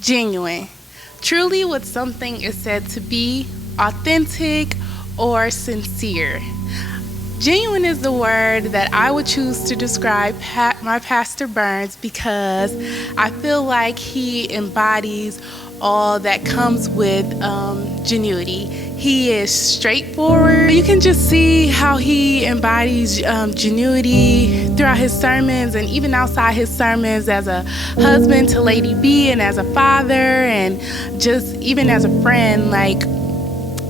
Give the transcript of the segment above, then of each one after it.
Genuine. Truly, what something is said to be authentic or sincere. Genuine is the word that I would choose to describe my Pastor Burns because I feel like he embodies all that comes with genuity. He is straightforward. You can just see how he embodies genuity throughout his sermons and even outside his sermons as a husband to Lady B and as a father and just even as a friend. Like,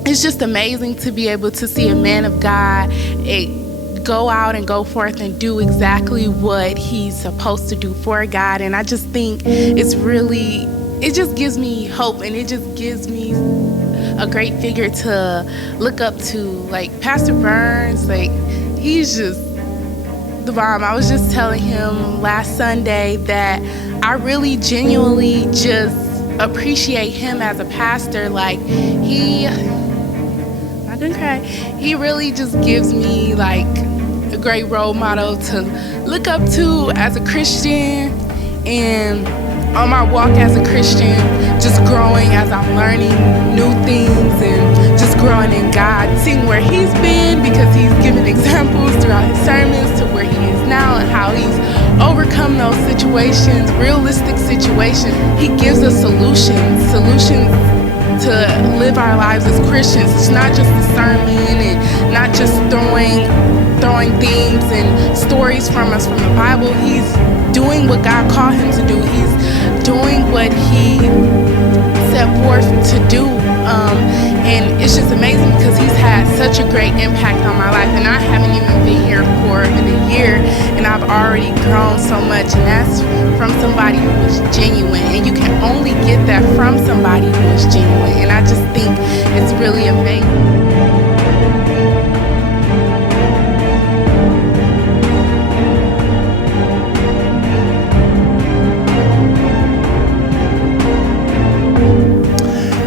it's just amazing to be able to see a man of God go out and go forth and do exactly what he's supposed to do for God. And I just think it just gives me hope, and it just gives me a great figure to look up to. Like, Pastor Burns, like, he's just the bomb. I was just telling him last Sunday that I really genuinely just appreciate him as a pastor. Like, I didn't cry. He really just gives me like a great role model to look up to as a Christian, and on my walk as a Christian, just growing as I'm learning new things and just growing in God, seeing where he's been because he's given examples throughout his sermons to where he is now and how he's overcome those situations, realistic situations. He gives us solutions to live our lives as Christians. It's not just a sermon and not just throwing things and stories from us from the Bible. He's doing what God called him to do. He's doing what he set forth to do. And it's just amazing because he's had such a great impact on my life. And I haven't even been here for a year, and I've already grown so much. And that's from somebody who was genuine. And you can only get that from somebody who is genuine. And I just think it's really amazing.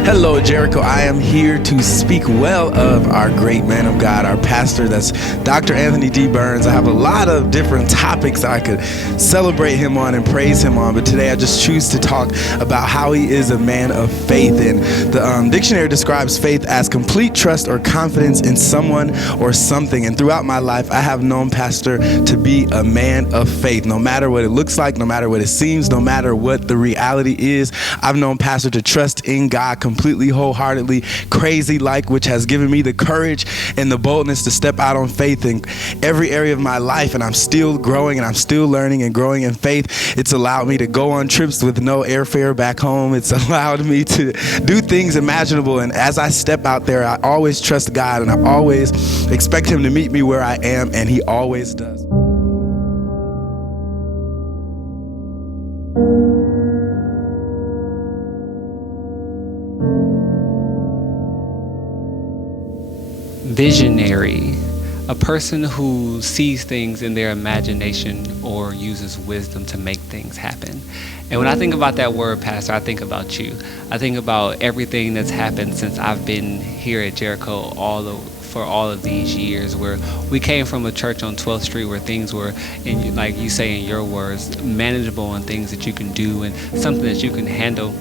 Hello, Jericho. I am here to speak well of our great man of God, our pastor. That's Dr. Anthony D. Burns. I have a lot of different topics I could celebrate him on and praise him on, but today I just choose to talk about how he is a man of faith. And the dictionary describes faith as complete trust or confidence in someone or something. And throughout my life, I have known Pastor to be a man of faith. No matter what it looks like, no matter what it seems, no matter what the reality is, I've known Pastor to trust in God completely, wholeheartedly, crazy like, which has given me the courage and the boldness to step out on faith in every area of my life. And I'm still growing and I'm still learning and growing in faith. It's allowed me to go on trips with no airfare back home. It's allowed me to do things imaginable. And as I step out there, I always trust God and I always expect him to meet me where I am, and he always does. Visionary, a person who sees things in their imagination or uses wisdom to make things happen. And when I think about that word, Pastor, I think about you. I think about everything that's happened since I've been here at Jericho for all of these years, where we came from a church on 12th Street where things were, like you say in your words, manageable and things that you can do and something that you can handle.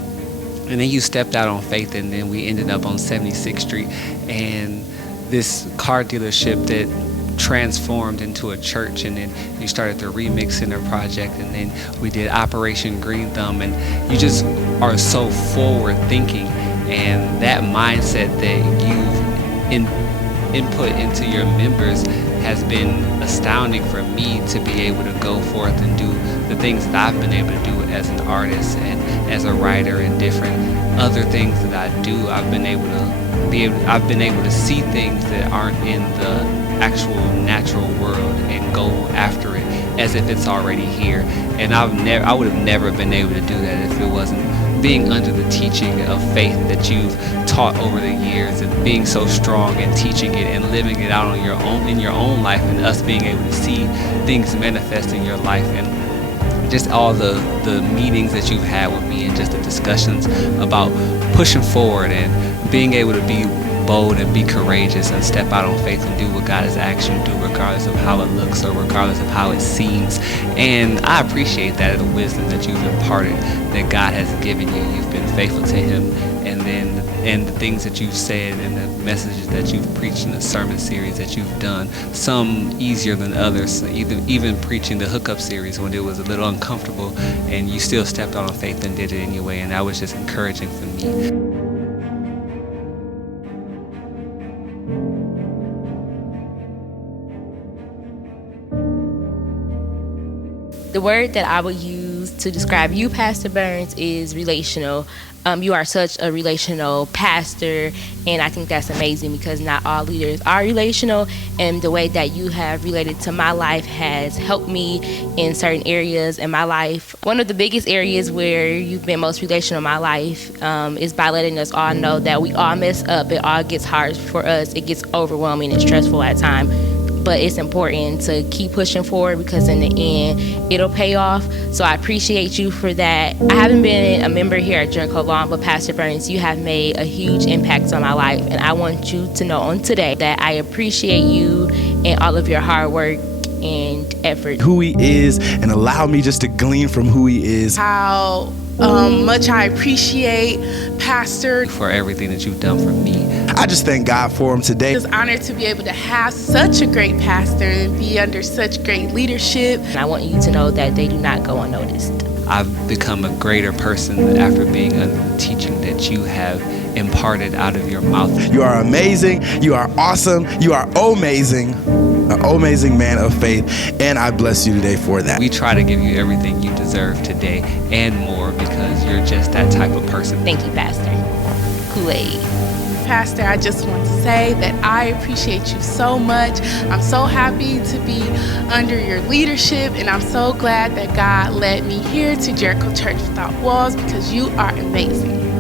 And then you stepped out on faith, and then we ended up on 76th Street and this car dealership that transformed into a church, and then you started the Remix Center project, and then we did Operation Green Thumb, and you just are so forward thinking, and that mindset that you've input into your members has been astounding for me to be able to go forth and do the things that I've been able to do as an artist and as a writer and different other things that I do. I've been able to see things that aren't in the actual natural world and go after it as if it's already here. And I would have never been able to do that if it wasn't being under the teaching of faith that you've taught over the years, and being so strong and teaching it and living it out on in your own life, and us being able to see things manifest in your life, and just all the meetings that you've had with me, and just the discussions about pushing forward and being able to be bold and be courageous and step out on faith and do what God has asked you to do, regardless of how it looks or regardless of how it seems. And I appreciate that, the wisdom that you've imparted, that God has given you. You've been faithful to Him, and the things that you've said and the messages that you've preached in the sermon series that you've done, some easier than others, even preaching the hookup series when it was a little uncomfortable, and you still stepped out on faith and did it anyway, and that was just encouraging for me. The word that I would use to describe you, Pastor Burns, is relational. You are such a relational pastor, and I think that's amazing because not all leaders are relational, and the way that you have related to my life has helped me in certain areas in my life. One of the biggest areas where you've been most relational in my life is by letting us all know that we all mess up. It all gets hard for us. It gets overwhelming and stressful at times. But it's important to keep pushing forward because in the end, it'll pay off. So I appreciate you for that. I haven't been a member here at Jericho long, but Pastor Burns, you have made a huge impact on my life. And I want you to know on today that I appreciate you and all of your hard work and effort. Who he is, and allow me just to glean from who he is. How much I appreciate Pastor For everything that you've done for me. I just thank God for him today. It's honored to be able to have such a great pastor and be under such great leadership. And I want you to know that they do not go unnoticed. I've become a greater person after being under the teaching that you have imparted out of your mouth. You are amazing. You are awesome. You are amazing. An amazing man of faith. And I bless you today for that. We try to give you everything you deserve today and more because you're just that type of person. Thank you, Pastor. Kool-Aid. Pastor, I just want to say that I appreciate you so much. I'm so happy to be under your leadership, and I'm so glad that God led me here to Jericho Church Without Walls because you are amazing.